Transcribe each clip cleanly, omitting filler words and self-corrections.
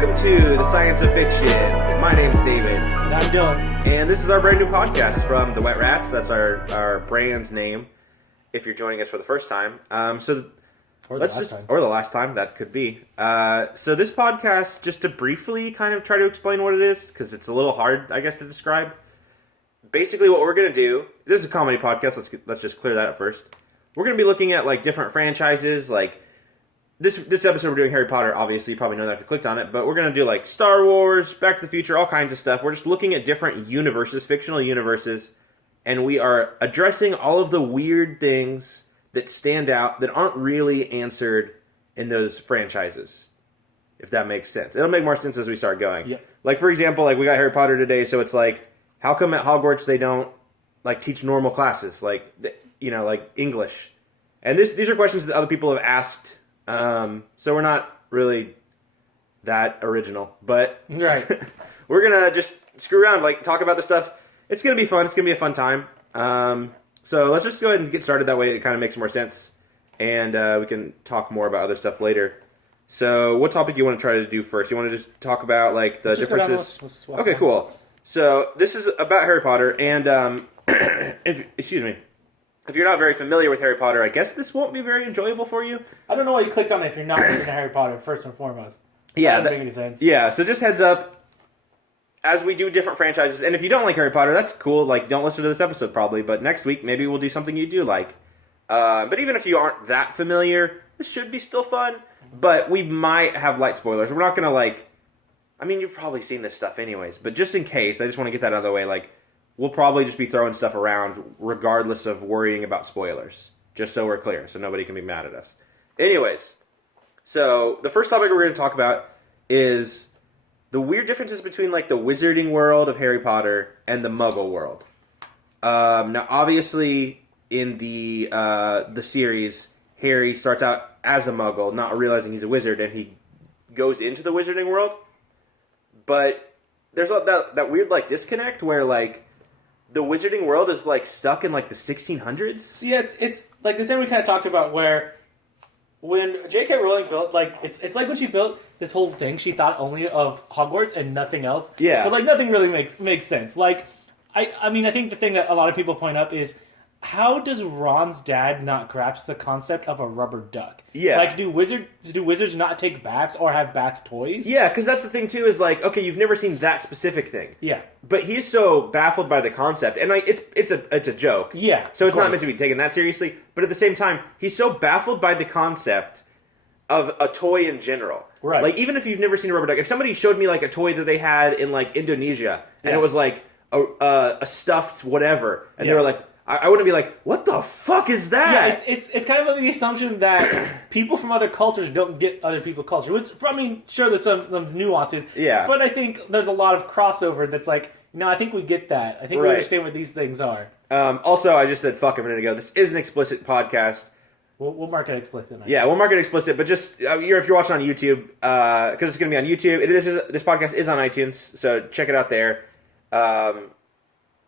welcome to the Science of Fiction. My name's David. And I'm Dylan. And this is our brand new podcast from The Wet Rats. That's our brand name, if you're joining us for the first time. Or the last time, that could be. So this podcast, just to briefly kind of try to explain what it is, because it's a little hard, I guess, to describe. Basically, what we're going to do, this is a comedy podcast, let's just clear that up first. We're going to be looking at, like, different franchises, like, this episode we're doing Harry Potter, obviously, you probably know that if you clicked on it, but we're going to do, like, Star Wars, Back to the Future, all kinds of stuff. We're just looking at different universes, fictional universes, and we are addressing all of the weird things that stand out that aren't really answered in those franchises, if that makes sense. It'll make more sense as we start going. Yep. Like, for example, like, we got Harry Potter today, so it's like, how come at Hogwarts they don't, like, teach normal classes, like, you know, like English? And these are questions that other people have asked, so we're not really that original. But right. We're going to just screw around, like, talk about the stuff. It's going to be fun. It's going to be a fun time. So let's just go ahead and get started. That way it kind of makes more sense. And we can talk more about other stuff later. So what topic do you want to try to do first? You want to just talk about, like, the differences? Okay, cool. So this is about Harry Potter, and if you're not very familiar with Harry Potter, I guess this won't be very enjoyable for you. I don't know why you clicked on it if you're not into Harry Potter, first and foremost. Yeah, that doesn't make any sense. Yeah, so just heads up, as we do different franchises, and if you don't like Harry Potter, that's cool, like, don't listen to this episode probably, but next week, maybe we'll do something you do like. But even if you aren't that familiar, this should be still fun, but we might have light spoilers. We're not going to, like, I mean, you've probably seen this stuff anyways, but just in case, I just want to get that out of the way, like, we'll probably just be throwing stuff around regardless of worrying about spoilers, just so we're clear, so nobody can be mad at us. Anyways, so the first topic we're going to talk about is the weird differences between, like, the wizarding world of Harry Potter and the Muggle world. Now, obviously, in the series, Harry starts out as a Muggle, not realizing he's a wizard, and he goes into the wizarding world. But there's that weird, like, disconnect where, like, the wizarding world is, like, stuck in, like, the 1600s. So yeah, it's like the same we kind of talked about where when J.K. Rowling built, like, it's like when she built this whole thing, she thought only of Hogwarts and nothing else. Yeah. So, like, nothing really makes sense. Like, I mean, I think the thing that a lot of people point up is, how does Ron's dad not grasp the concept of a rubber duck? Yeah. Like, do wizards not take baths or have bath toys? Yeah, because that's the thing, too, is, like, okay, you've never seen that specific thing. Yeah. But he's so baffled by the concept, and, like, it's a joke. Yeah. So it's not meant to be taken that seriously, but at the same time, he's so baffled by the concept of a toy in general. Right. Like, even if you've never seen a rubber duck, if somebody showed me, like, a toy that they had in, like, Indonesia, and it was, like, a stuffed whatever, and they were like, I wouldn't be like, what the fuck is that? Yeah, it's kind of the assumption that people from other cultures don't get other people's culture. Which, I mean, sure, there's some nuances. Yeah. But I think there's a lot of crossover that's like, no, I think we get that. I think we understand what these things are. Also, I just said fuck a minute ago. This is an explicit podcast. We'll mark it explicit. Yeah, we'll mark it explicit, but just if you're watching on YouTube, because it's going to be on YouTube. This podcast is on iTunes, so check it out there.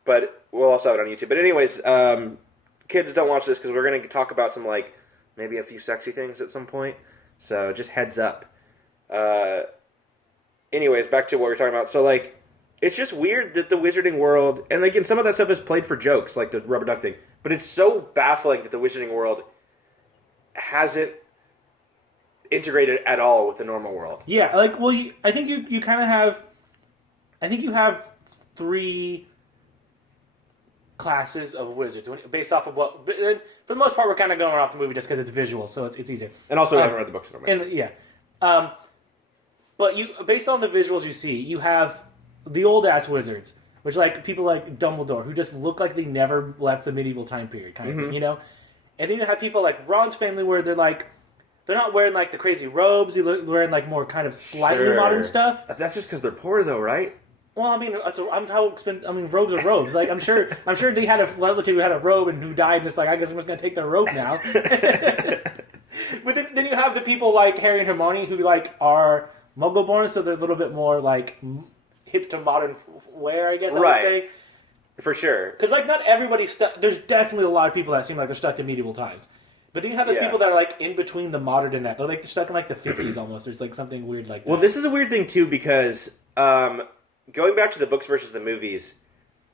But we'll also have it on YouTube. But anyways, kids, don't watch this because we're going to talk about some, like, maybe a few sexy things at some point. So just heads up. Anyways, back to what we were talking about. So, like, it's just weird that the wizarding world, and again, some of that stuff is played for jokes, like the rubber duck thing. But it's so baffling that the wizarding world hasn't integrated at all with the normal world. Yeah, like, well, I think you kind of have, I think you have three classes of wizards based off of what. For the most part, we're kind of going off the movie just because it's visual, so it's easier. And also, I haven't read the books. But based on the visuals you see, you have the old ass wizards, which, like, people like Dumbledore, who just look like they never left the medieval time period, kind of thing, you know. And then you have people like Ron's family, where they're not wearing, like, the crazy robes. They're wearing, like, more kind of slightly modern stuff. That's just because they're poor, though, right? Well, I mean, how expensive? I mean, robes are robes. Like, I'm sure they had a relative who had a robe and who died, and just like, I guess I'm just gonna take their robe now. But then you have the people like Harry and Hermione who, like, are Muggle born, so they're a little bit more, like, hip to modern wear, I guess I would say. For sure. Because, like, not everybody's stuck. There's definitely a lot of people that seem like they're stuck in medieval times. But then you have those people that are like in between the modern and that. They're like stuck in like the 50s almost. There's like something weird like that. Well, this is a weird thing too because going back to the books versus the movies,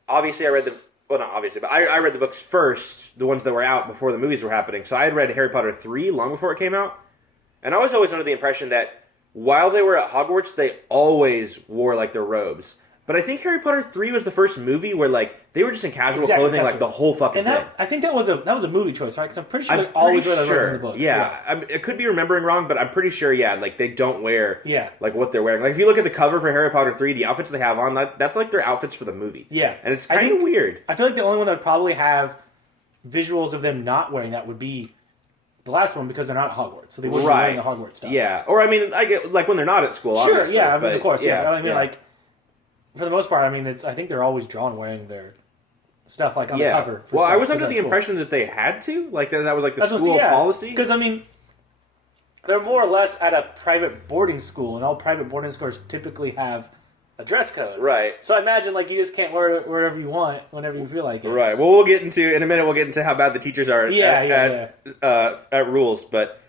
obviously I read the... Well, not obviously, but I read the books first, the ones that were out before the movies were happening. So I had read Harry Potter 3 long before it came out. And I was always under the impression that while they were at Hogwarts, they always wore, like, their robes. But I think Harry Potter 3 was the first movie where, like, they were just in casual clothing, like, the whole fucking thing. I think that was a movie choice, right? Because I'm pretty sure they always wear their robes in the books. Yeah. I could be remembering wrong, but I'm pretty sure, like, they don't wear, like, what they're wearing. Like, if you look at the cover for Harry Potter 3, the outfits they have on, that's, like, their outfits for the movie. Yeah. And it's kind of weird. I feel like the only one that would probably have visuals of them not wearing that would be the last one because they're not at Hogwarts. So they wouldn't be wearing the Hogwarts stuff. Yeah. Or, I mean, I get, like, when they're not at school, sure, obviously. yeah, I mean, of course, yeah. But I mean, yeah. like... For the most part, I mean, I think they're always drawn wearing their stuff like on the cover. Well, I was under the impression that they had to, like that was like the school policy. Because I mean, they're more or less at a private boarding school, and all private boarding schools typically have a dress code, right? So I imagine like you just can't wear it wherever you want, whenever you feel like it, right? Well, we'll get into in a minute. We'll get into how bad the teachers are at rules, but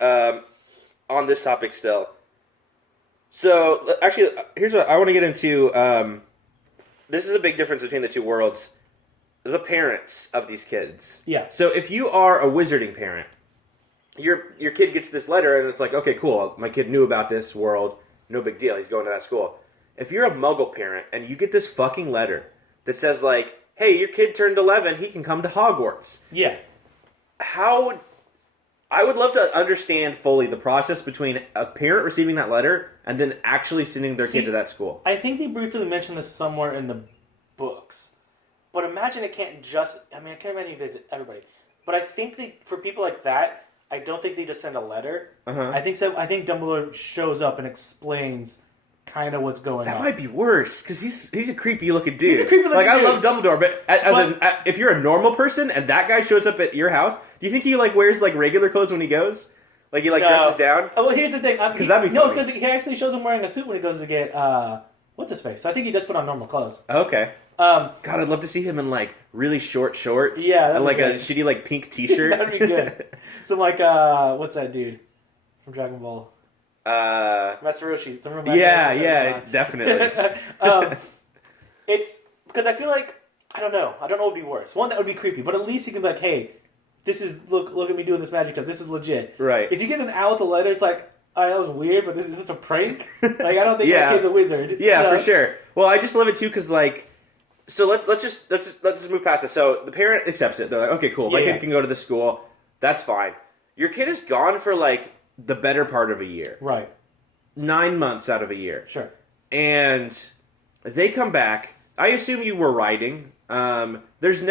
on this topic still. So, actually, here's what I want to get into. This is a big difference between the two worlds. The parents of these kids. Yeah. So, if you are a wizarding parent, your kid gets this letter, and it's like, okay, cool, my kid knew about this world, no big deal, he's going to that school. If you're a Muggle parent, and you get this fucking letter that says, like, hey, your kid turned 11, he can come to Hogwarts. Yeah. I would love to understand fully the process between a parent receiving that letter and then actually sending their kid to that school. I think they briefly mentioned this somewhere in the books. But imagine it can't just... I mean, I can't imagine if it's everybody. But I think for people like that, I don't think they just send a letter. Uh-huh. I think Dumbledore shows up and explains kind of what's going on. That might be worse, because he's a creepy looking dude. He's a creepy looking dude. I love Dumbledore, but if you're a normal person and that guy shows up at your house, do you think he like wears like regular clothes when he goes? Like he dresses down? Oh, well, here's the thing. Because that'd be funny. No, because he actually shows him wearing a suit when he goes to get what's his face. So I think he just put on normal clothes. Okay. God, I'd love to see him in like really short shorts. Yeah, and like a shitty like pink T-shirt. That'd be good. Some like what's that dude from Dragon Ball? Master Roshi. Yeah, definitely. It's because I feel like I don't know what would be worse. One, that would be creepy, but at least you can be like, hey, this is look at me doing this magic stuff. This is legit. Right. If you get an owl with a letter, it's like, that was weird, but this is just a prank. Like I don't think that kid's a wizard. Yeah, for sure. Well, I just love it too because like, so let's just move past this. So the parent accepts it. They're like, okay, cool. My kid can go to the school. That's fine. Your kid is gone for like the better part of a year. Right. 9 months out of a year. Sure. And they come back. I assume you were writing. There's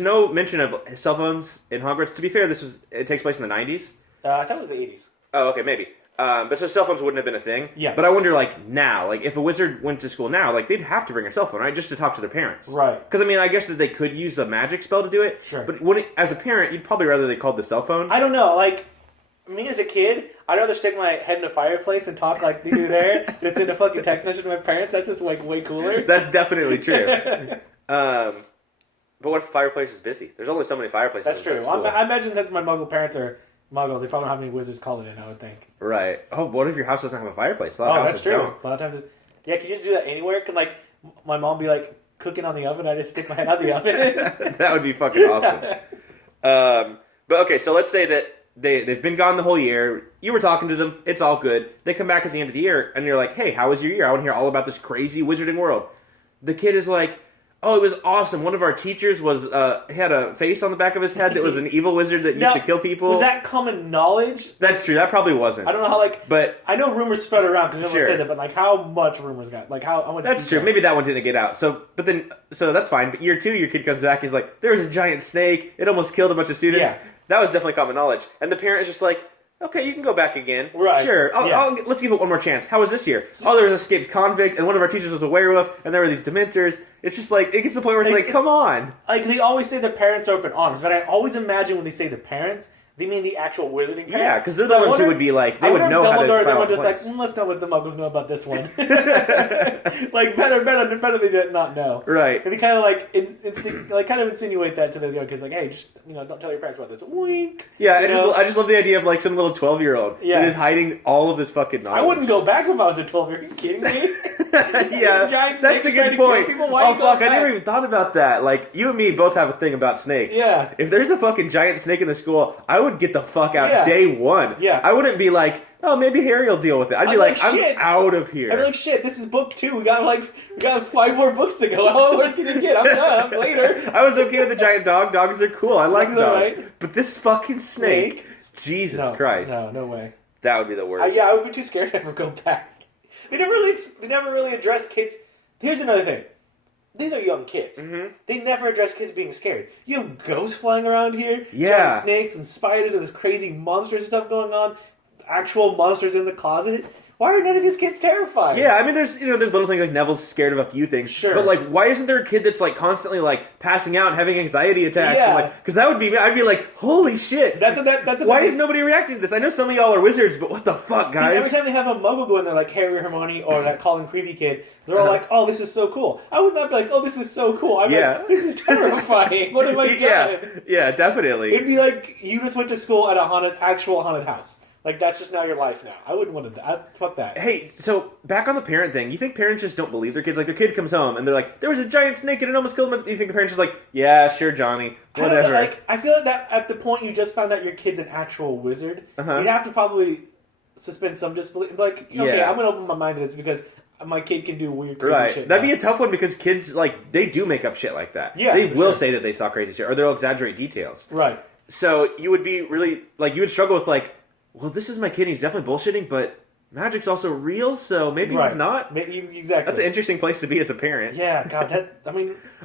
no mention of cell phones in Hogwarts. To be fair, it takes place in the 90s. I thought it was the 80s. Oh, okay, maybe. But so cell phones wouldn't have been a thing. Yeah. But I wonder, like, now, like, if a wizard went to school now, like, they'd have to bring a cell phone, right? Just to talk to their parents. Right. Because, I mean, I guess that they could use a magic spell to do it. Sure. But as a parent, you'd probably rather they called the cell phone. I don't know. Like, me as a kid, I'd rather stick my head in a fireplace and talk like through there than send a fucking text message to my parents. That's just, like, way cooler. That's definitely true. But what if the fireplace is busy? There's only so many fireplaces. That's true. I imagine since my Muggle parents are Muggles, they probably don't have any wizards calling in, I would think. Right. Oh, what if your house doesn't have a fireplace? A lot of houses that's true. don't. A lot of times, can you just do that anywhere? Can, like, my mom be, like, cooking on the oven, I just stick my head out the oven? That would be fucking awesome. But okay, so let's say that they've been gone the whole year. You were talking to them. It's all good. They come back at the end of the year, and you're like, hey, how was your year? I want to hear all about this crazy wizarding world. The kid is like, oh, it was awesome. One of our teachers had a face on the back of his head that was an evil wizard that used to kill people. Was that common knowledge? That's true. That probably wasn't. I don't know how, but I know rumors spread around because no one said that, but, like, how much rumors got? Like, how much That's true. Maybe that one didn't get out. So that's fine. But year 2, your kid comes back, he's like, there was a giant snake. It almost killed a bunch of students. Yeah. That was definitely common knowledge. And the parent is just like, okay, you can go back again. Right. Sure. Let's give it one more chance. How was this year? Oh, there was an escaped convict, and one of our teachers was a werewolf, and there were these dementors. It's just like, it gets to the point where it's like, come on. Like, they always say the parents are open honest, but I always imagine when they say the parents, Do you mean the actual wizarding parents? Yeah, because they're the ones who would be like, they would know how to Dumbledore and them file are just like, complaints. let's not let the Muggles know about this one. Like, better they did not know. Right. And they kind of like, kind of insinuate that to the young kids, like, hey, just, don't tell your parents about this. Wink. Yeah, I just love the idea of like some little 12-year-old that is hiding all of this fucking knowledge. I wouldn't go back if I was a 12-year-old. Are you kidding me? Yeah, Giant that's snakes a trying good to kill point. people? Why Oh you going fuck, I back? never even thought about that. Like, you and me both have a thing about snakes. Yeah. If there's a fucking giant snake in the school, I would get the fuck out Yeah. day one. Yeah. I wouldn't be like, oh, maybe Harry will deal with it. I'd be like, shit. I'm out of here. I'd be like, shit, this is book 2. We got 5 more books to go. How worse can it get? I'm done. I'm later. I was okay with the giant dog. Dogs are cool. I like Dogs are dogs. right. But this fucking snake, Jesus Christ. No way. That would be the worst. I would be too scared to ever go back. They never really address kids. Here's another thing. These are young kids. Mm-hmm. They never address kids being scared. You have ghosts flying around here. Yeah. Giant snakes and spiders and this crazy monsters and stuff going on. Actual monsters in the closet. Why are none of these kids terrified? Yeah, I mean, there's little things like Neville's scared of a few things. Sure. But like, why isn't there a kid that's like constantly like passing out and having anxiety attacks? Yeah. And, like, because that would be, I'd be like, holy shit. Why is nobody reacting to this? I know some of y'all are wizards, but what the fuck, guys? Every time they have a Muggle go in there, like Harry or Hermione or that Colin Creevy kid, they're all like, "Oh, this is so cool." I would not be like, "Oh, this is so cool." I'm like, "This is terrifying." What have I done? Yeah, definitely. It'd be like you just went to school at actual haunted house. Like, that's just now your life now. I wouldn't want to... Fuck that. Hey, so back on the parent thing, you think parents just don't believe their kids? Like, their kid comes home and they're like, there was a giant snake and it almost killed him. You think the parents are like, yeah, sure, Johnny, whatever. I feel like that at the point you just found out your kid's an actual wizard, you'd have to probably suspend some disbelief. Like, okay, I'm going to open my mind to this because my kid can do weird, crazy shit. That'd be a tough one because kids, like, they do make up shit like that. Yeah, they will say that they saw crazy shit or they'll exaggerate details. Right. So you would be really, like, you would struggle with, like, well, this is my kid, he's definitely bullshitting, but magic's also real, so maybe he's not. Exactly. That's an interesting place to be as a parent. Yeah, God,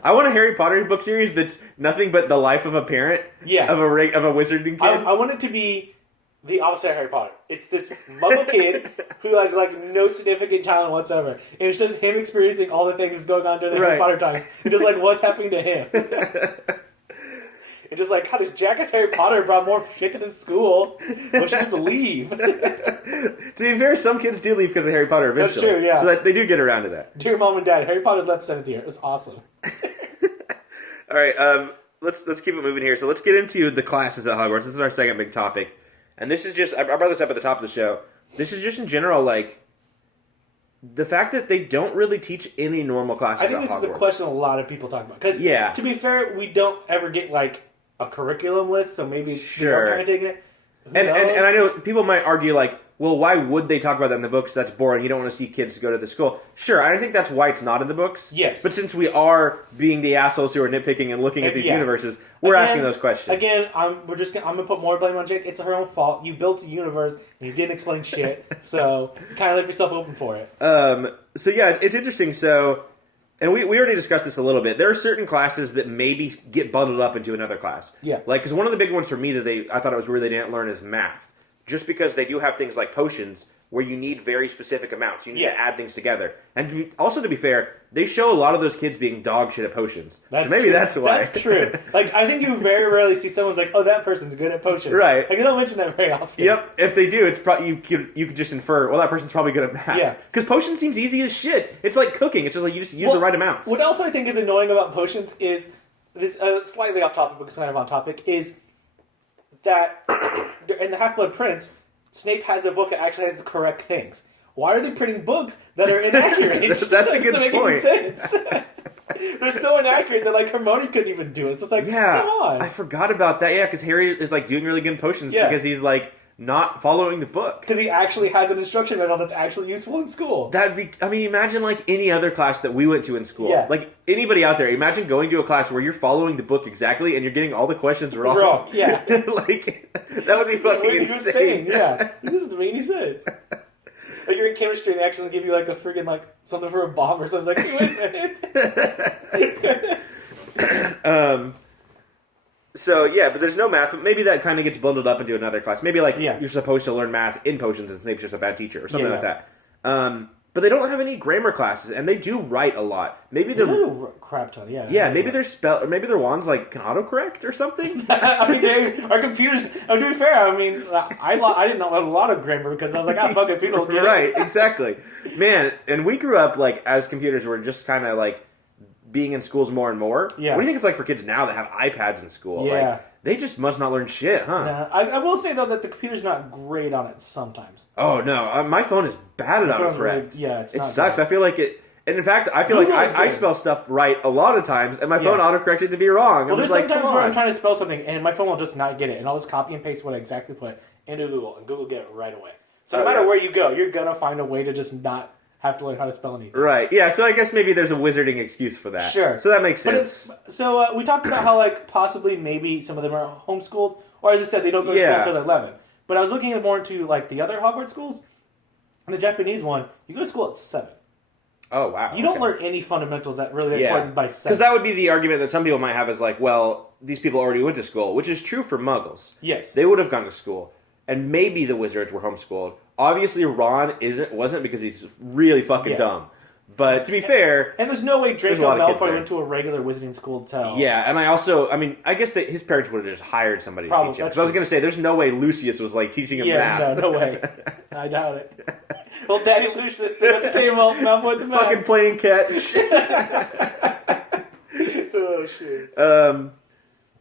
I want a Harry Potter book series that's nothing but the life of a parent of a wizarding kid. I want it to be the opposite of Harry Potter. It's this Muggle kid who has, like, no significant talent whatsoever. And it's just him experiencing all the things going on during the Harry Potter times. And just, like, what's happening to him. And just like, God, this jackass Harry Potter brought more shit to the school. Why should just leave? To be fair, some kids do leave because of Harry Potter eventually. That's true, yeah. So that they do get around to that. Dear Mom and Dad, Harry Potter left 7th year. It was awesome. All right, let's keep it moving here. So let's get into the classes at Hogwarts. This is our second big topic. And this is just, I brought this up at the top of the show. This is just in general, like, the fact that they don't really teach any normal classes at Hogwarts. I think this is a question a lot of people talk about. Because, to be fair, we don't ever get, like, a curriculum list, so maybe they are kind of taking it. And I know people might argue, like, well, why would they talk about that in the books? That's boring. You don't want to see kids go to the school. Sure, I think that's why it's not in the books. Yes. But since we are being the assholes who are nitpicking and looking at these universes, we're asking those questions. Again, I'm gonna put more blame on Jake. It's her own fault. You built a universe and you didn't explain shit. So kind of leave yourself open for it. So yeah, it's interesting. So, and we already discussed this a little bit. There are certain classes that maybe get bundled up into another class. Yeah. Like, because one of the big ones for me that I thought it was weird they didn't learn is math. Just because they do have things like potions where you need very specific amounts. You need to add things together. And also, to be fair, they show a lot of those kids being dog shit at potions. So maybe that's why. That's true. Like, I think you very rarely see someone's like, oh, that person's good at potions. Right. Like, they don't mention that very often. Yep. If they do, it's you could just infer, well, that person's probably good at math. Yeah. Because potions seems easy as shit. It's like cooking. It's just like you just use the right amounts. What else I think is annoying about potions is, this slightly off topic, but it's kind of on topic, is that in the Half-Blood Prince, Snape has a book that actually has the correct things. Why are they printing books that are inaccurate? That's a good point. Any sense. They're so inaccurate that, like, Hermione couldn't even do it. So it's like, come on. I forgot about that. Yeah, because Harry is, like, doing really good in potions because he's, like, not following the book. Because he actually has an instruction manual that's actually useful in school. Imagine, like, any other class that we went to in school. Yeah. Like, anybody out there, imagine going to a class where you're following the book exactly and you're getting all the questions wrong. Yeah. Like, that would be fucking insane. Yeah. This doesn't make any sense. Like, you're in chemistry and they actually give you, like, a friggin', like, something for a bomb or something. It's like, wait a minute. So, yeah, but there's no math. Maybe that kind of gets bundled up into another class. Maybe, like, you're supposed to learn math in potions and Snape's just a bad teacher or something like that. but they don't have any grammar classes, and they do write a lot. Maybe They they're do a crap ton, yeah. yeah, maybe their spell, or maybe their wands like can autocorrect or something. I mean, our computers. To be fair, I mean, I didn't know a lot of grammar because I was like, fucking people get it. Right, exactly, man. And we grew up like as computers were just kind of like being in schools more and more. Yeah. What do you think it's like for kids now that have iPads in school? Yeah. Like, they just must not learn shit, huh? Nah, I will say though that the computer's not great on it sometimes. Oh no, my phone is bad at autocorrect. Really, yeah, it sucks. Good. I feel like it. And in fact, I feel like I spell stuff right a lot of times, and my phone autocorrects it to be wrong. Well, there's like, sometimes where I'm trying to spell something, and my phone will just not get it, and I'll just copy and paste what I exactly put into Google, and Google get it right away. So no matter where you go, you're gonna find a way to just not have to learn how to spell anything. Right. Yeah. So I guess maybe there's a wizarding excuse for that. Sure. So that makes sense. So we talked about how like possibly maybe some of them are homeschooled, or as I said, they don't go to school until they're 11. But I was looking more into like the other Hogwarts schools, and the Japanese one, you go to school at 7. Oh, wow. You don't learn any fundamentals that really important by 7. Because that would be the argument that some people might have is like, well, these people already went to school, which is true for Muggles. Yes. They would have gone to school. And maybe the wizards were homeschooled. Obviously, Ron wasn't because he's really fucking dumb. But to be fair... And there's no way Draco Malfoy went to a regular wizarding school to tell. Yeah, and I guess that his parents would have just hired somebody to teach him. Because I was going to say, there's no way Lucius was like teaching him math. No way. I doubt it. Well, Daddy Lucius sitting at the table, Malfoy the math. Fucking playing catch. Oh, shit.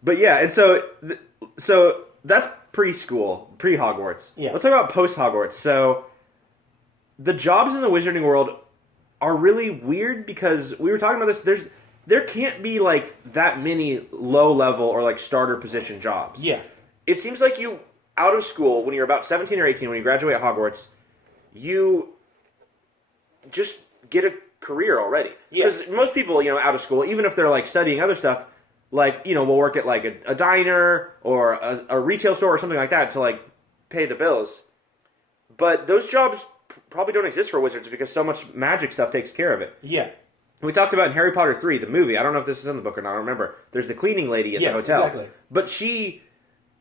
But yeah, and so that's preschool, pre-Hogwarts. Yeah. Let's talk about post-Hogwarts. So the jobs in the wizarding world are really weird because we were talking about this. There can't be like that many low-level or like starter position jobs. Yeah. It seems like you out of school when you're about 17 or 18 when you graduate Hogwarts, you just get a career already. Because most people, out of school, even if they're like studying other stuff, like, will work at like a diner or a retail store or something like that to like pay the bills. But those jobs probably don't exist for wizards because so much magic stuff takes care of it. Yeah. We talked about in Harry Potter 3, the movie. I don't know if this is in the book or not. I don't remember. There's the cleaning lady at the hotel. Exactly. But she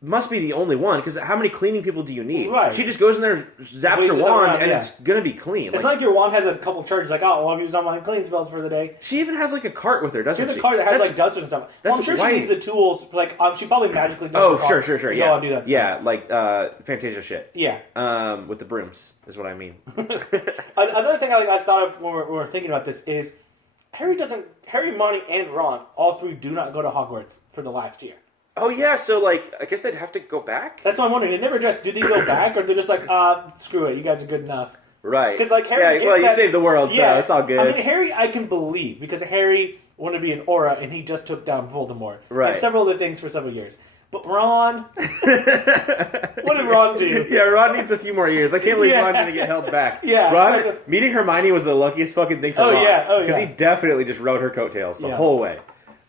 must be the only one because how many cleaning people do you need? Right. She just goes in there, zaps her wand, and it's going to be clean. It's not like your wand has a couple charges, like, oh, well, I'm using all my clean spells for the day. She even has like a cart with her, doesn't she? She has a cart that has like dusters and stuff. Well, I'm sure she needs the tools. Like, she probably magically knows sure. Yeah. Go and do that stuff. Yeah, like Fantasia shit. Yeah. With the brooms, is what I mean. Another thing I thought of when we were thinking about this is Harry, Marnie, and Ron, all three do not go to Hogwarts for the last year. Oh, yeah, so, like, I guess they'd have to go back? That's what I'm wondering. They never address, do they go back, or they're just like, screw it, you guys are good enough. Right. Because, like, Harry you saved the world, so it's all good. I mean, Harry, I can believe, because Harry wanted to be an aura, and he just took down Voldemort. Right. And several other things for several years. But Ron... what did Ron do? Yeah, Ron needs a few more years. I can't believe Ron didn't get held back. Yeah. Ron, meeting Hermione was the luckiest fucking thing for Ron. Because he definitely just rode her coattails the whole way.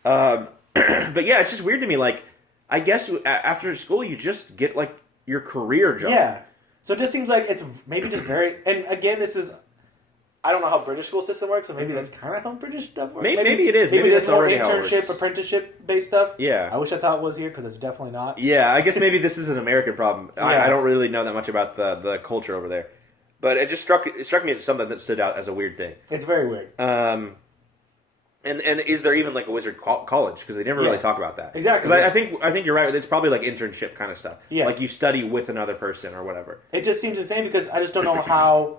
But yeah, it's just weird to me, like, I guess after school you just get, like, your career job. Yeah. So it just seems like it's maybe just very... And again, this is... I don't know how British school system works, so maybe that's kind of how British stuff works. Maybe it is. Maybe that's already how it works. Internship, apprenticeship-based stuff. Yeah. I wish that's how it was here, because it's definitely not. Yeah, I guess maybe this is an American problem. Yeah. I don't really know that much about the culture over there. But it just struck me as something that stood out as a weird thing. It's very weird. And is there even like a wizard college? Because they never really talk about that. Exactly. Because I think you're right. It's probably like internship kind of stuff. Yeah. Like you study with another person or whatever. It just seems insane because I just don't know how.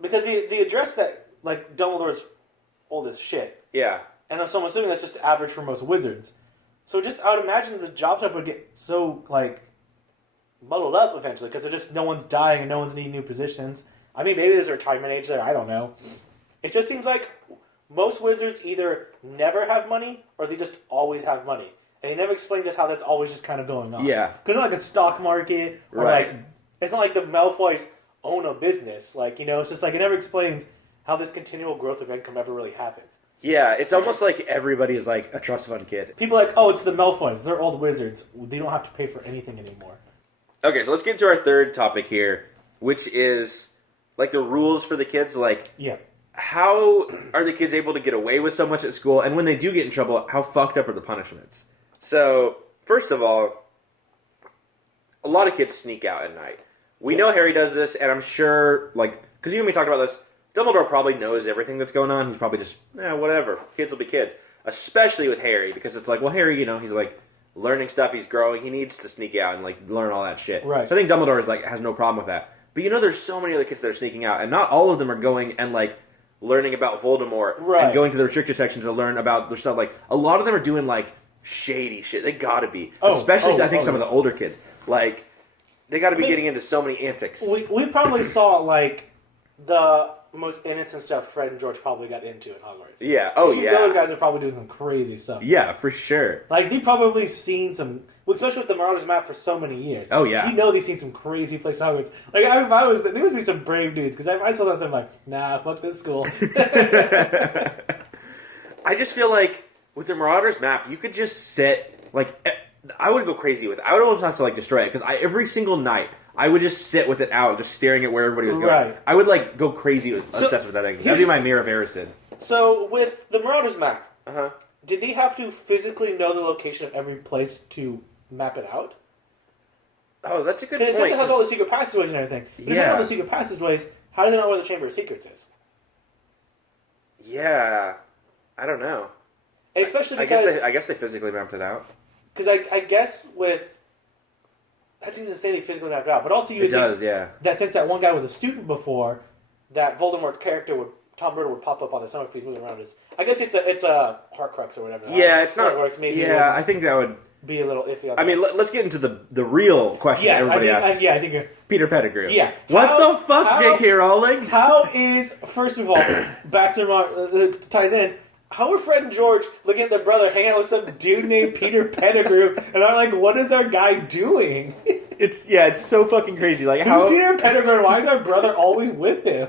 Because the address that like Dumbledore's old as shit. Yeah. And so I'm assuming that's just average for most wizards. So just I would imagine the job type would get so like muddled up eventually because just no one's dying and no one's needing new positions. I mean, maybe there's a retirement age there. I don't know. It just seems like most wizards either never have money or they just always have money. And they never explain just how that's always just kind of going on. Yeah. Because it's not like a stock market or like it's not like the Malfoys own a business. Like, it's just like it never explains how this continual growth of income ever really happens. Yeah, it's almost like everybody is like a trust fund kid. People are like, oh, it's the Malfoys. They're old wizards. They don't have to pay for anything anymore. Okay, so let's get into our third topic here, which is like the rules for the kids. Like, how are the kids able to get away with so much at school? And when they do get in trouble, how fucked up are the punishments? So, first of all, a lot of kids sneak out at night. We know Harry does this, and I'm sure, like, because you and me talked about this, Dumbledore probably knows everything that's going on. He's probably just, whatever. Kids will be kids. Especially with Harry, because it's like, well, Harry, he's like learning stuff. He's growing. He needs to sneak out and like learn all that shit. Right. So I think Dumbledore is like has no problem with that. But there's so many other kids that are sneaking out, and not all of them are going and like learning about Voldemort and going to the restricted section to learn about their stuff. Like a lot of them are doing like shady shit. They gotta be, especially I think some of the older kids. Like they got to be getting into so many antics. We probably saw like the most innocent stuff Fred and George probably got into at Hogwarts. Yeah. Oh, yeah. Those guys are probably doing some crazy stuff. Yeah, for sure. Like, they've probably seen some... Especially with the Marauders map for so many years. Oh, yeah. They've seen some crazy places at Hogwarts. Like, there must be some brave dudes, because I saw that stuff like, nah, fuck this school. I just feel like, with the Marauders map, you could just sit, like... I would go crazy with it. I would almost have to, like, destroy it, because every single night... I would just sit with it out, just staring at where everybody was going. Right. I would like go crazy, obsessed with that thing. That'd be my Mirror of Erised. So with the Marauders map, did they have to physically know the location of every place to map it out? Oh, that's a good point. Because it says it has all the secret passageways and everything. But if they know all the secret passageways, how do they know where the Chamber of Secrets is? Yeah, I don't know. And especially because I guess they physically mapped it out. Because I guess with. That seems insanely physically mapped out. But also, that since that one guy was a student before, that Voldemort's character Tom Riddle would pop up on the stomach if he's moving around. I guess it's a Horcrux or whatever. Yeah, it's not. It works. Maybe I think that would be a little iffy. I mean, let's get into the real question everybody asks. I think Peter Pettigrew. Yeah. What the fuck, J.K. Rowling? How is first of all back to ties in? How are Fred and George looking at their brother hanging out with some dude named Peter Pettigrew and are like, what is our guy doing? It's so fucking crazy. Like, who's Peter Pettigrew and why is our brother always with him?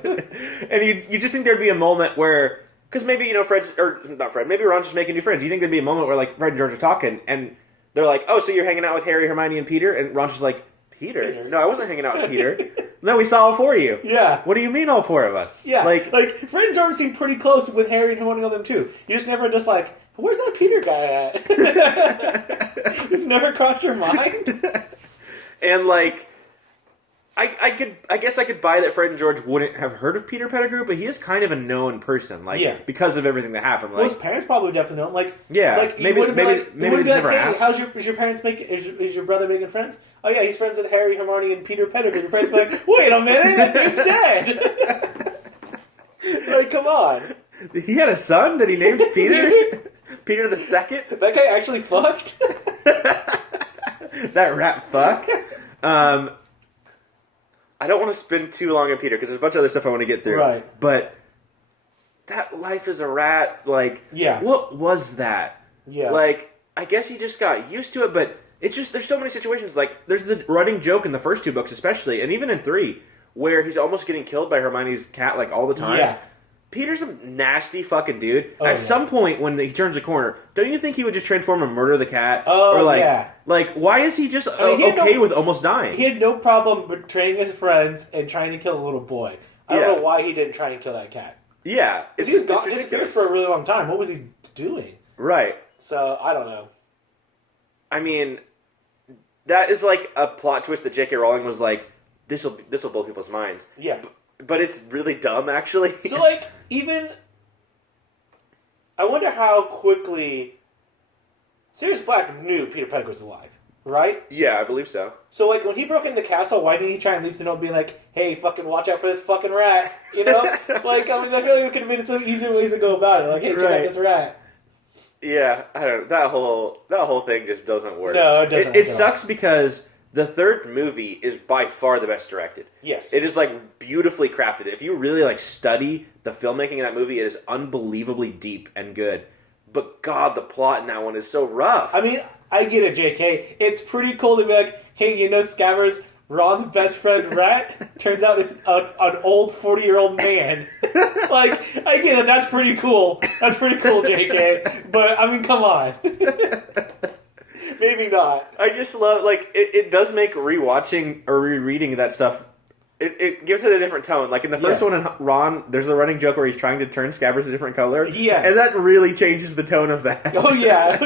And you just think there'd be a moment where, because maybe, maybe Ron's just making new friends. You think there'd be a moment where, like, Fred and George are talking and they're like, oh, so you're hanging out with Harry, Hermione, and Peter? And Ron's just like, Peter? No, I wasn't hanging out with Peter. No, we saw all four of you. Yeah. What do you mean all four of us? Yeah. Like Fred and George seem pretty close with Harry and Hermione and them too. You just never like, where's that Peter guy at? It's never crossed your mind? And like, I guess I could buy that Fred and George wouldn't have heard of Peter Pettigrew, but he is kind of a known person, like because of everything that happened. Like, his parents probably definitely know. Like, maybe they never asked. How's your parents making? Is your brother making friends? Oh yeah, he's friends with Harry, Hermione, and Peter Pettigrew. Your parents be like, wait a minute, that dude's dead. Like, come on. He had a son that he named Peter. Peter the Second. That guy actually fucked. That rat fuck. I don't want to spend too long on Peter because there's a bunch of other stuff I want to get through. Right. But that life as a rat, like, what was that? Yeah. Like, I guess he just got used to it, but it's just, there's so many situations. Like, there's the running joke in the first two books, especially, and even in 3, where he's almost getting killed by Hermione's cat, like, all the time. Yeah. Peter's a nasty fucking dude. At some point, when he turns a corner, don't you think he would just transform and murder the cat? Like, why is he just okay with almost dying? He had no problem betraying his friends and trying to kill a little boy. I don't know why he didn't try and kill that cat. Yeah. He was disappeared for a really long time. What was he doing? Right. So, I don't know. I mean, that is like a plot twist that J.K. Rowling was like, this will blow people's minds. Yeah. But it's really dumb, actually. So, like, even... I wonder how quickly... Sirius Black knew Peter Pettigrew was alive, right? Yeah, I believe so. So, like, when he broke into the castle, why didn't he try and leave the note being like, hey, fucking watch out for this fucking rat? You know? Like, I mean, I feel like there could have been some easier ways to go about it. Like, hey, check out this rat. Yeah, I don't know. That whole thing just doesn't work. No, it doesn't. It sucks because... The third movie is by far the best directed. Yes. It is, like, beautifully crafted. If you really, like, study the filmmaking in that movie, it is unbelievably deep and good. But, God, the plot in that one is so rough. I mean, I get it, JK. It's pretty cool to be like, hey, you know Scabbers, Ron's best friend Rat? Turns out it's an old 40-year-old man. Like, I get it. That's pretty cool. That's pretty cool, JK. But, I mean, come on. Maybe not. I just love, like, it does make rewatching or rereading that stuff it gives it a different tone. Like in the first one in Ron, there's the running joke where he's trying to turn Scabbers a different color. Yeah. And that really changes the tone of that. Oh, yeah.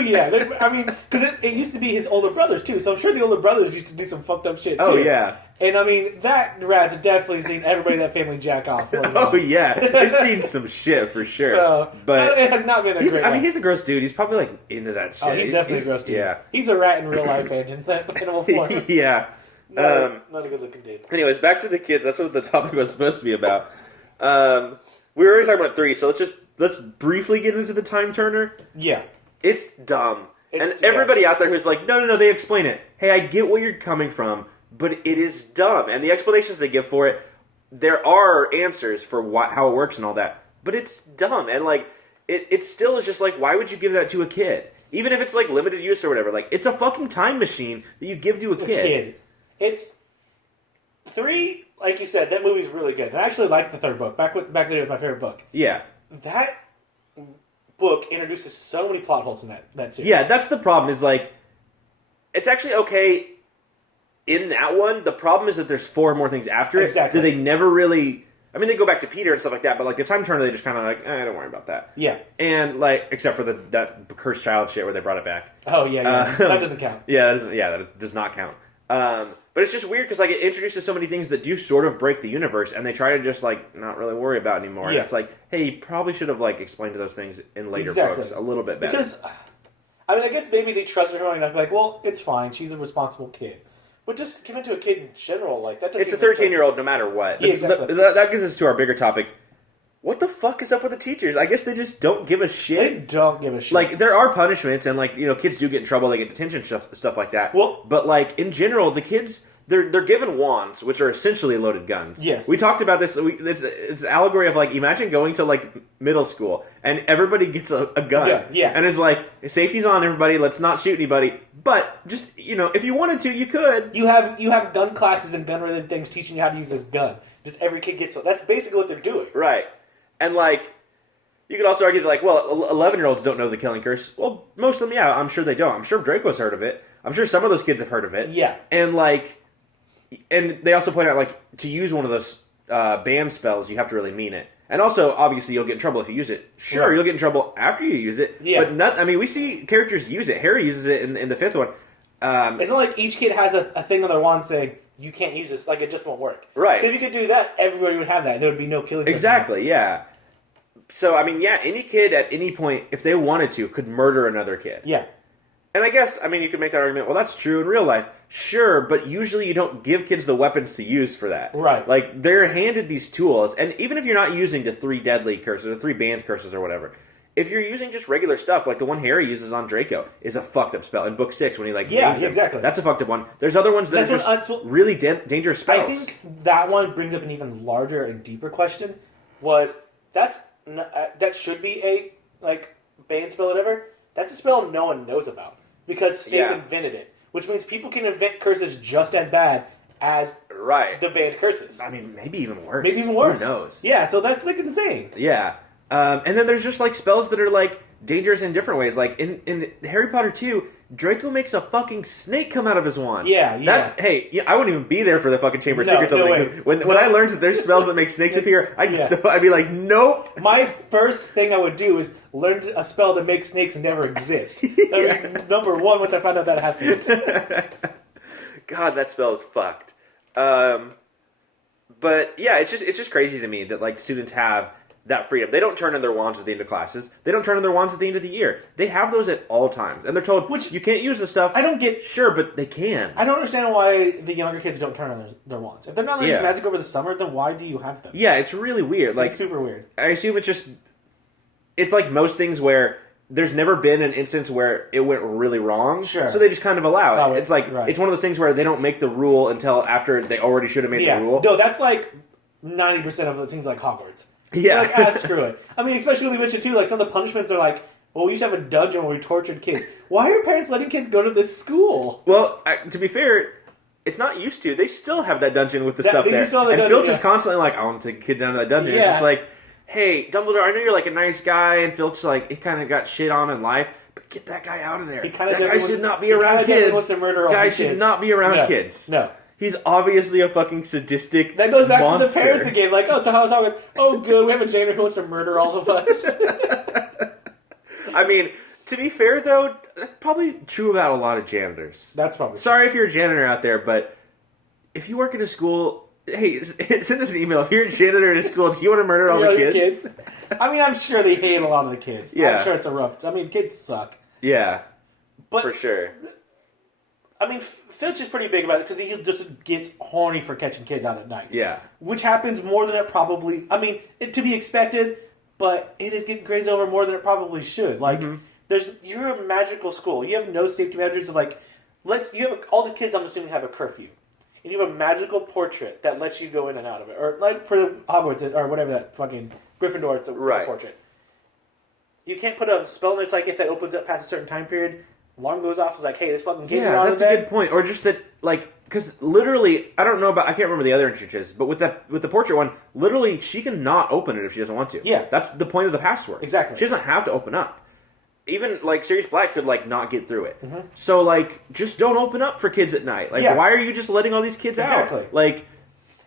I mean, because it used to be his older brothers, too. So I'm sure the older brothers used to do some fucked up shit, too. Oh, yeah. And, I mean, that rat's definitely seen everybody in that family jack off. Oh, yeah. It's seen some shit, for sure. So, but it has not been a great I mean, he's a gross dude. He's probably, like, into that shit. Oh, he's definitely a gross dude. Yeah. He's a rat in real life, in animal form. Yeah. Not a good looking dude. Anyways, back to the kids. That's what the topic was supposed to be about. We were already talking about 3, so let's briefly get into the time turner. Yeah. It's dumb. Everybody out there who's like, no, they explain it. Hey, I get where you're coming from, but it is dumb. And the explanations they give for it, there are answers for how it works and all that, but it's dumb. And, like, it still is just like, why would you give that to a kid? Even if it's, like, limited use or whatever. Like, it's a fucking time machine that you give to a kid. It's 3, like you said, that movie's really good. And I actually like the third book. Back there was my favorite book. Yeah. That book introduces so many plot holes in that series. Yeah, that's the problem, is, like, it's actually okay in that one. The problem is that there's 4 more things after it. Exactly. That they never really... I mean, they go back to Peter and stuff like that, but, like, the time turner, they just kind of like, don't worry about that. Yeah. And, like, except for that cursed child shit where they brought it back. Oh, yeah. That doesn't count. Yeah, that does not count. But it's just weird because, like, it introduces so many things that do sort of break the universe, and they try to just, like, not really worry about anymore. Yeah. And it's like, hey, you probably should have, like, explained those things in later books a little bit better. Because, I mean, I guess maybe they trusted her enough to be like, well, it's fine, she's a responsible kid. But just give it to a kid in general, like, that doesn't... It's a 13-year-old no matter what. Yeah, exactly. That gets us to our bigger topic. What the fuck is up with the teachers? I guess they just don't give a shit. They don't give a shit. Like, there are punishments, and, like, you know, kids do get in trouble, they get detention, stuff like that. Well, but, like, in general, the kids... They're given wands, which are essentially loaded guns. Yes. We talked about this. It's an allegory of, like, imagine going to, like, middle school, and everybody gets a gun. Yeah. And it's like, safety's on, everybody, let's not shoot anybody. But, just, you know, if you wanted to, you could. You have gun classes and gun-related things teaching you how to use this gun. Just every kid gets one. That's basically what they're doing. Right. And, like, you could also argue that, like, well, 11-year-olds don't know the killing curse. Well, most of them, yeah, I'm sure they don't. I'm sure Draco's heard of it. I'm sure some of those kids have heard of it. Yeah. And, like... And they also point out, like, to use one of those ban spells, you have to really mean it. And also, obviously, you'll get in trouble if you use it. Sure, right. You'll get in trouble after you use it. Yeah. But, I mean, we see characters use it. Harry uses it in the 5th one. It's not like each kid has a thing on their wand saying, you can't use this, like, it just won't work. Right. If you could do that, everybody would have that. There would be no killing. Exactly, yeah. So, I mean, yeah, any kid at any point, if they wanted to, could murder another kid. Yeah. And I guess, I mean, you could make that argument, well, that's true in real life. Sure, but usually you don't give kids the weapons to use for that. Right. Like, they're handed these tools, and even if you're not using the 3 deadly curses, or 3 banned curses or whatever, if you're using just regular stuff, like the one Harry uses on Draco, is a fucked up spell. In Book 6, when he, like, names him. Exactly. That's a fucked up one. There's other ones that are just really dangerous spells. I think that one brings up an even larger and deeper question, that should be a, like, banned spell or whatever. That's a spell no one knows about. Because Snape invented it. Which means people can invent curses just as bad as the banned curses. I mean, maybe even worse. Maybe even worse. Who knows? Yeah, so that's, like, insane. Yeah. And then there's just, like, spells that are, like, dangerous in different ways. Like, in Harry Potter 2, Draco makes a fucking snake come out of his wand. Yeah. I wouldn't even be there for the fucking Chamber of Secrets opening. Because when I learned that there's spells that make snakes appear, I'd be like, nope. My first thing I would do is learn a spell to make snakes never exist. Number one, once I found out that happened. God, that spell is fucked. But yeah, it's just crazy to me that, like, students have that freedom. They don't turn in their wands at the end of classes. They don't turn in their wands at the end of the year. They have those at all times. And they're told, you can't use this stuff. I don't get... Sure, but they can. I don't understand why the younger kids don't turn on their wands. If they're not learning magic over the summer, then why do you have them? Yeah, it's really weird. Like, it's super weird. I assume it's like most things where there's never been an instance where it went really wrong. Sure. So they just kind of allow it. It's like, it's one of those things where they don't make the rule until after they already should have made the rule. No, that's like 90% of it seems like Hogwarts. Yeah. Like, screw it. I mean, especially when they mentioned, too, like, some of the punishments are like, well, we used to have a dungeon where we tortured kids. Why are parents letting kids go to this school? Well, to be fair, it's not used to. They still have that dungeon with the stuff there. And Filch is constantly like, I want to take a kid down to that dungeon. It's just like, hey, Dumbledore, I know you're, like, a nice guy, and Filch, like, he kind of got shit on in life, but get that guy out of there. That guy should not be around kids. Wants to murder all guy should not be around kids. No. He's obviously a fucking sadistic That goes back monster. to the parents again. Like, oh, so how's Hogwarts? Oh, good. We have a janitor who wants to murder all of us. I mean, to be fair, though, that's probably true about a lot of janitors. That's probably Sorry if you're a janitor out there, but if you work at a school, hey, send us an email. If you're a janitor at a school, do you want to murder all the kids? I mean, I'm sure they hate a lot of the kids. Yeah. I'm sure it's a rough... I mean, kids suck. Yeah, But, for sure. I mean, Filch is pretty big about it because he just gets horny for catching kids out at night. Yeah. Which happens more than it probably... I mean, to be expected, but it is getting grazed over more than it probably should. Like, you're a magical school. You have no safety measures of, like... all the kids, I'm assuming, have a curfew. And you have a magical portrait that lets you go in and out of it. Or, like, for Hogwarts, or whatever that fucking... Gryffindor, it's a portrait. You can't put a spell in there. It's like, if that opens up past a certain time period... Alarm goes off. It's like, hey, this fucking kid's yeah, that's a good point. Or just that, like, because literally, I can't remember the other entrances, but with the portrait one, literally, she can not open it if she doesn't want to. Yeah, that's the point of the password. Exactly. She doesn't have to open up. Even like Sirius Black could like not get through it. Mm-hmm. So like, just don't open up for kids at night. Like, why are you just letting all these kids out? Like,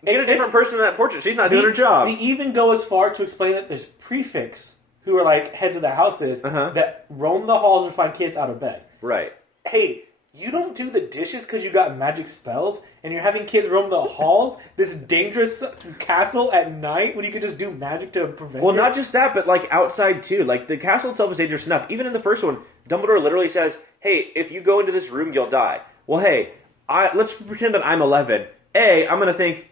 get a different person in that portrait. She's not doing her job. They even go as far to explain that there's prefects who are like heads of the houses that roam the halls and find kids out of bed. Right. Hey, you don't do the dishes because you got magic spells, and you're having kids roam the halls, this dangerous castle at night when you could just do magic to prevent it? Not just that, but like outside too. Like the castle itself is dangerous enough. Even in the first one, Dumbledore literally says, "Hey, if you go into this room, you'll die." Well, hey, let's pretend that I'm 11. I'm gonna think,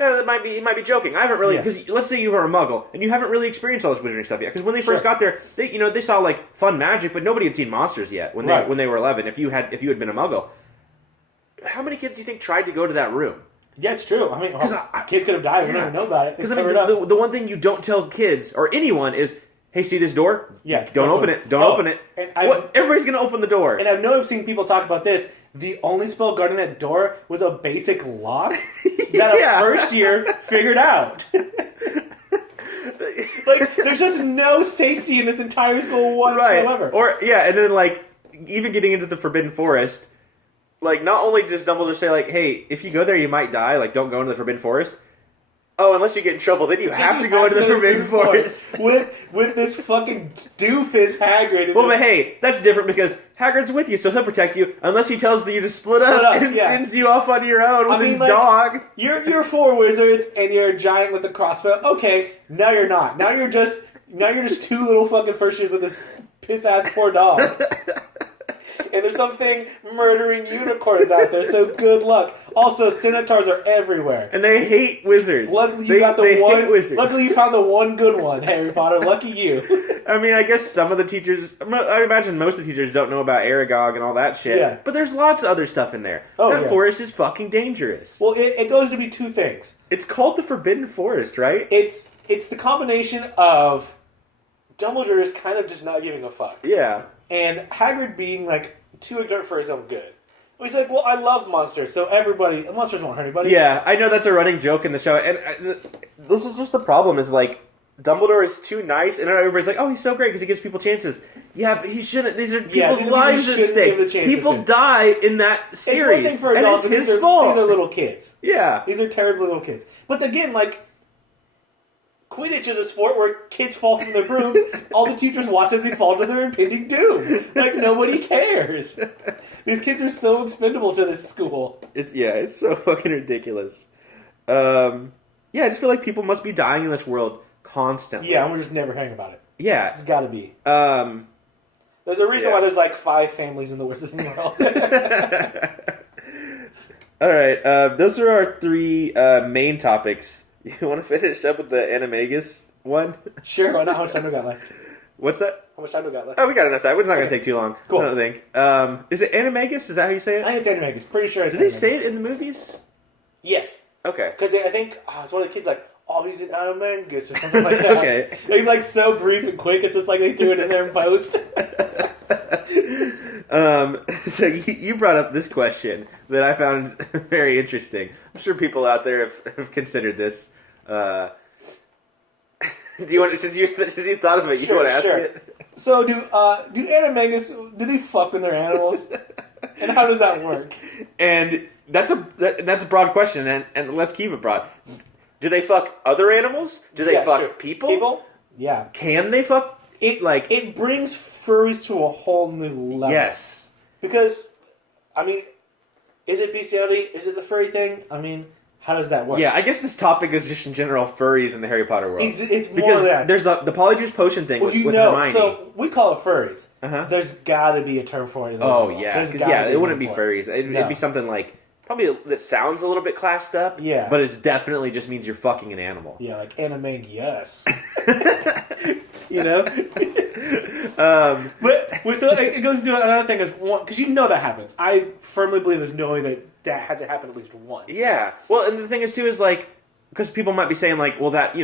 he might be joking. I haven't really, because let's say you were a Muggle and you haven't really experienced all this wizarding stuff yet. Because when they first got there, they saw like fun magic, but nobody had seen monsters yet when they were 11. If you had been a Muggle, how many kids do you think tried to go to that room? Yeah, it's true. I mean, kids could have died. We don't even know about it. Because I mean, the one thing you don't tell kids or anyone is, hey, see this door? Yeah. Don't open it. Don't open it. Everybody's going to open the door. And I know I've seen people talk about this. The only spell guarding that door was a basic lock that a first year figured out. Like, there's just no safety in this entire school whatsoever. Right. And then, like, even getting into the Forbidden Forest, like, not only does Dumbledore say, like, hey, if you go there, you might die. Like, don't go into the Forbidden Forest. Oh, unless you get in trouble, then you have to go into the Forbidden Forest. With this fucking doofus Hagrid. Well, but hey, that's different because Hagrid's with you, so he'll protect you, unless he tells you to split up and sends you off on your own with his dog. You're 4 wizards, and you're a giant with a crossbow. Okay, now you're not. Now you're just 2 little fucking first years with this piss-ass poor dog. And there's something murdering unicorns out there, so good luck. Also, centaurs are everywhere. And they hate wizards. Luckily, you found the one good one, Harry Potter. Lucky you. I mean, I guess some of the teachers... I imagine most of the teachers don't know about Aragog and all that shit. Yeah. But there's lots of other stuff in there. That forest is fucking dangerous. Well, it goes to be 2 things. It's called the Forbidden Forest, right? It's the combination of Dumbledore is kind of just not giving a fuck. Yeah. And Hagrid being, like, too ignorant for his own good. He's like, well, I love monsters, so monsters won't hurt anybody. Yeah, I know that's a running joke in the show. And this is just the problem, is, like, Dumbledore is too nice, and everybody's like, oh, he's so great because he gives people chances. Yeah, but he shouldn't. These are people's lives at stake. People die in that series, it's one thing for adults, and it's his fault. These are little kids. Yeah. These are terrible little kids. But again, like, Quidditch is a sport where kids fall from their brooms. All the teachers watch as they fall to their impending doom. Like, nobody cares. These kids are so expendable to this school. It's so fucking ridiculous. I just feel like people must be dying in this world constantly. Yeah, and we're just never hearing about it. Yeah. It's gotta be. There's a reason why there's like 5 families in the Wizarding world. Alright, those are our 3 main topics. You want to finish up with the Animagus one? Sure, why not? How much time do we got left? What's that? How much time do we got left? Oh, we got enough time. It's not going to take too long. Cool. I don't think. Is it Animagus? Is that how you say it? I think it's Animagus. Pretty sure it's Did they say it in the movies? Yes. Okay. Because I think, it's one of the kids like, oh, he's an Animagus or something like that. Okay. He's like so brief and quick, it's just like they threw it in there in post. So you brought up this question that I found very interesting. I'm sure people out there have considered this. Do you want, since you thought of it, you want to ask it? So do Animagus, do they fuck with their animals? And how does that work? And that's a broad question, and let's keep it broad. Do they fuck other animals? Do they fuck people? People? Yeah. Can they fuck? It brings furries to a whole new level. Yes. Because, I mean, is it bestiality? Is it the furry thing? I mean, how does that work? Yeah, I guess this topic is just in general furries in the Harry Potter world. It's more because that. There's the polyjuice potion thing with Hermione. So we call it furries. There's got to be a term for it. Yeah, because it wouldn't be furries. It'd be something like probably that sounds a little bit classed up. Yeah, but it definitely just means you're fucking an animal. Yeah, like Animagus. You know. But so it goes to another thing is because that happens. I firmly believe there's no way that hasn't happened at least once. Yeah. Well, and the thing is too is like because people might be saying like, well, that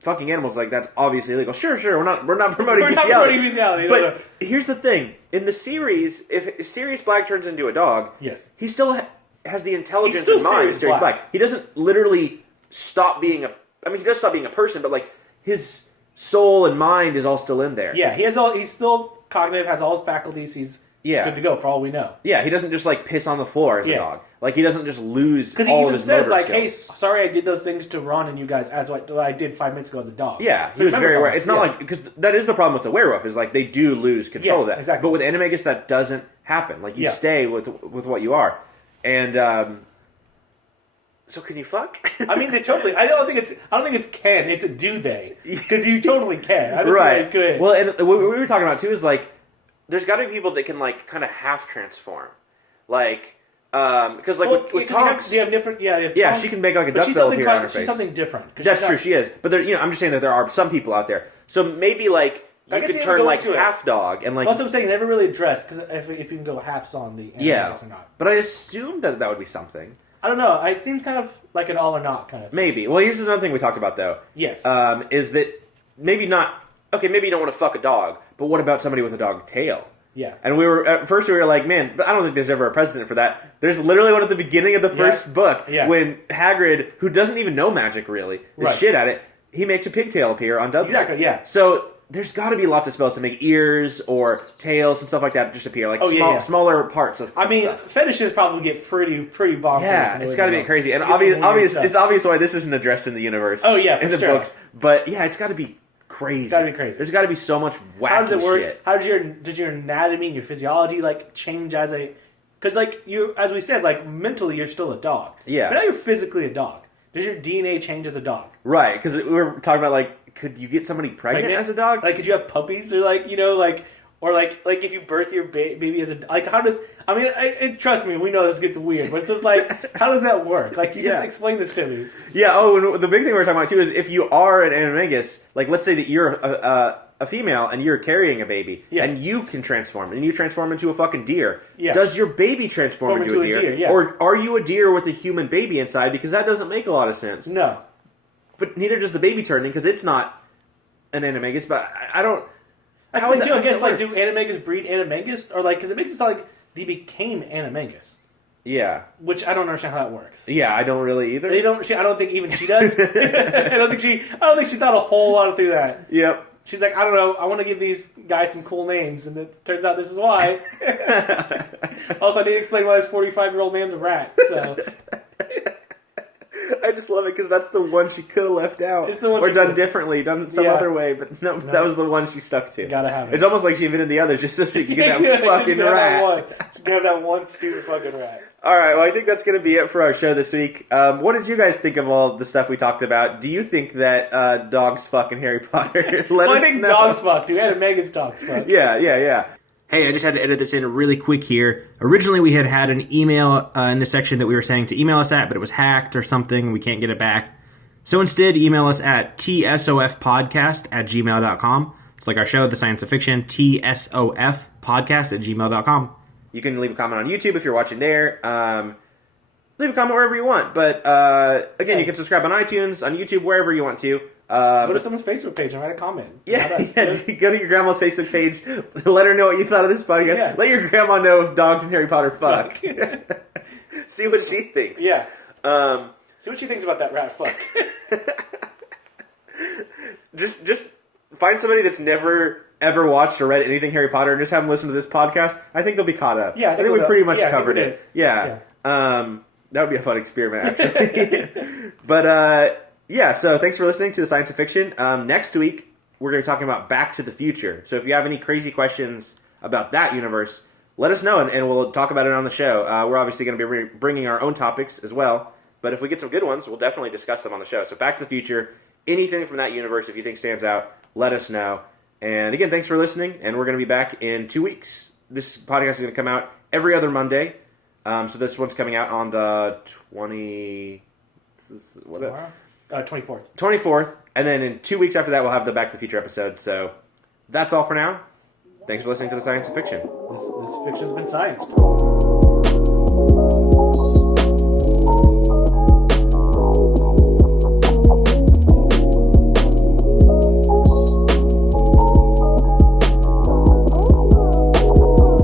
fucking animals like that's obviously illegal. Sure, we're not promoting bestiality. Not promoting bestiality. But here's the thing: in the series, if Sirius Black turns into a dog, yes, he still has the intelligence and mind of Sirius Black. He doesn't literally stop being he does stop being a person, but like his soul and mind is all still in there. Yeah, he's still cognitive, has all his faculties. He's good to go for all we know. Yeah, he doesn't just like piss on the floor as a dog. Like he doesn't just lose all of his motor skills. Because he even says like, "Hey, sorry, I did those things to Ron and you guys as what I did 5 minutes ago as a dog." Yeah, so he was very aware. It's not like because that is the problem with the werewolf is like they do lose control of that. Exactly. But with Animagus, that doesn't happen. Like you stay with what you are, and so can you fuck? I mean, they totally. I don't think it's can. It's a do they because you totally can. I just right. Good. Well, and what we were talking about too is like there's got to be people that can like kind of half transform, like. Because like with Tonks, you have different. Yeah, she can make like a duckbill appear on her face. She's something different. That's true, she is. But there, I'm just saying that there are some people out there. So maybe like you could turn like half dog and like. That's what I'm saying. Never really addressed because if you can go halves on the Animagus or not. But I assumed that would be something. I don't know. It seems kind of like an all or not kind of thing. Maybe. Well, here's another thing we talked about though. Yes. Is that maybe not? Okay, maybe you don't want to fuck a dog, but what about somebody with a dog tail? Yeah. And at first we were like, man, but I don't think there's ever a precedent for that. There's literally one at the beginning of the first book when Hagrid, who doesn't even know magic really, is shit at it, he makes a pigtail appear on Dudley. Exactly, yeah. So there's got to be lots of spells to make ears or tails and stuff like that just appear, like smaller parts of stuff. Fetishes probably get pretty bonkers. Yeah, it's got to be crazy. And it's obvious why this isn't addressed in the universe. Oh, yeah, in the books. But yeah, it's got to be crazy. It's gotta be crazy. There's got to be so much wacky How does it work? shit. How does your anatomy and your physiology like change as a? Because like as we said, like mentally you're still a dog. Yeah. But now you're physically a dog. Does your DNA change as a dog? Right. Because we were talking about like, could you get somebody pregnant as a dog? Like, could you have puppies or or if you birth your baby as a how does? I mean, trust me, we know this gets weird, but it's just like, how does that work? Like, you just explain this to me. Yeah. Oh, and the big thing we're talking about too is if you are an Animagus, like let's say that you're a female and you're carrying a baby, and you can transform, and you transform into a fucking deer. Yeah. Does your baby transform into a deer? Or are you a deer with a human baby inside? Because that doesn't make a lot of sense. No. But neither does the baby turning because it's not an Animagus. But I don't. I guess like, do Animagus breed Animagus, or like, because it makes it sound like they became Animagus. Yeah, which I don't understand how that works. Yeah, I don't really either. I don't think even she does. I don't think she thought a whole lot through that. Yep. She's like, I don't know. I want to give these guys some cool names, and it turns out this is why. Also, I didn't explain why this 45-year-old man's a rat. So. I just love it because that's the one she could have left out. It's the one or done differently, done some other way, but no, that was the one she stuck to. Gotta have it. It's almost like she invented the others just so she could get that fucking rat. She could have that one stupid fucking rat. Alright, well I think that's going to be it for our show this week. What did you guys think of all the stuff we talked about? Do you think that dogs fuck in Harry Potter? I think dogs fuck, dude. Animagus dogs fuck. Yeah. Hey, I just had to edit this in really quick here. Originally, we had an email in the section that we were saying to email us at, but it was hacked or something. We can't get it back. So instead, email us at tsofpodcast@gmail.com. It's like our show, The Science of Fiction, tsofpodcast@gmail.com. You can leave a comment on YouTube if you're watching there. Leave a comment wherever you want. But again, you can subscribe on iTunes, on YouTube, wherever you want to. Go to someone's Facebook page and write a comment. Yeah, go to your grandma's Facebook page. Let her know what you thought of this podcast. Yeah. Let your grandma know if dogs and Harry Potter fuck. See what she thinks. Yeah. See what she thinks about that rat fuck. Just find somebody that's never ever watched or read anything Harry Potter and just have them listen to this podcast. I think they'll be caught up. Yeah, I think we pretty much covered it. Yeah. That would be a fun experiment, actually. But, yeah, so thanks for listening to the Science of Fiction. Next week, we're going to be talking about Back to the Future. So if you have any crazy questions about that universe, let us know, and we'll talk about it on the show. We're obviously going to be bringing our own topics as well. But if we get some good ones, we'll definitely discuss them on the show. So Back to the Future, anything from that universe, if you think stands out, let us know. And again, thanks for listening, and we're going to be back in 2 weeks. This podcast is going to come out every other Monday. So this one's coming out on the 24th. 24th. And then in 2 weeks after that, we'll have the Back to the Future episode. So that's all for now. Thanks for listening to the Science of Fiction. This fiction's been scienced.